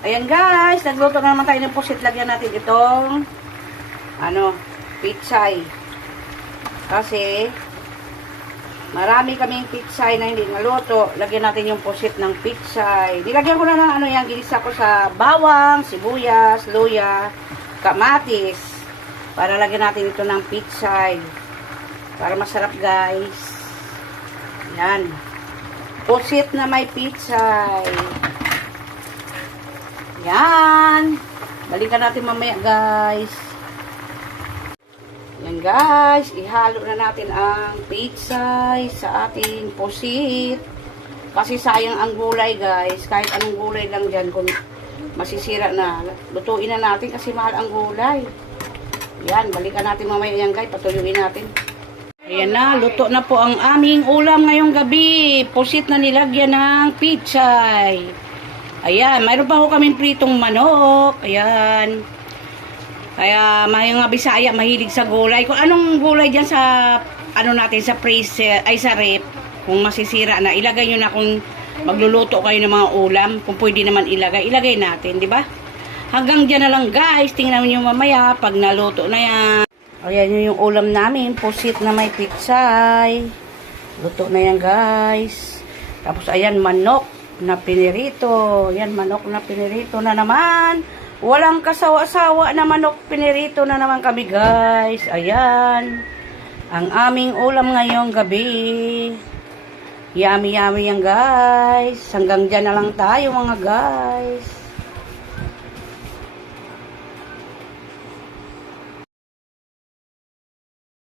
Ayan guys, nagluto na naman tayo ng pusit. Lagyan natin itong ano, pitsay. Kasi marami kaming pitsay na hindi naluto. Lagyan natin yung pusit ng pitsay. Nilagyan ko na ng ano yan, ginisa ko sa bawang, sibuyas, luya, kamatis. Para lagyan natin ito ng pitsay. Para masarap guys. Yan. Pusit na may pitsay. Yan. Balikan natin mamaya, guys. Yan, guys. Ihalo na natin ang pitsay sa ating pusit. Kasi sayang ang gulay, guys. Kahit anong gulay lang dyan, kung masisira na, lutuin na natin kasi mahal ang gulay. Yan, balikan natin mamaya yan, guys. Patuyuin natin. Ayan na, luto na po ang aming ulam ngayong gabi. Pusit na nilagyan ng pitsay. Ayan, mayroon pa ho kaming pritong manok. Ayan. Kaya mga Bisaya mahilig sa gulay. Kung anong gulay diyan sa ano natin sa freezer ay sa rep, kung masisira na, ilagay nyo na kung magluluto kayo ng mga ulam, kung pwede naman ilagay, ilagay natin, di ba? Hanggang dyan na lang guys, tingnan nyo mamaya pag naluto na yan. Ayan yun yung ulam namin, pusit na may pitsay. Luto na yan guys. Tapos ayan, manok na pinirito. Yan, manok na pinirito na naman. Walang kasawa-sawa na manok pinirito na naman kami guys. Ayan. Ang aming ulam ngayong gabi. Yummy yummy yan guys. Hanggang dyan na lang tayo mga guys.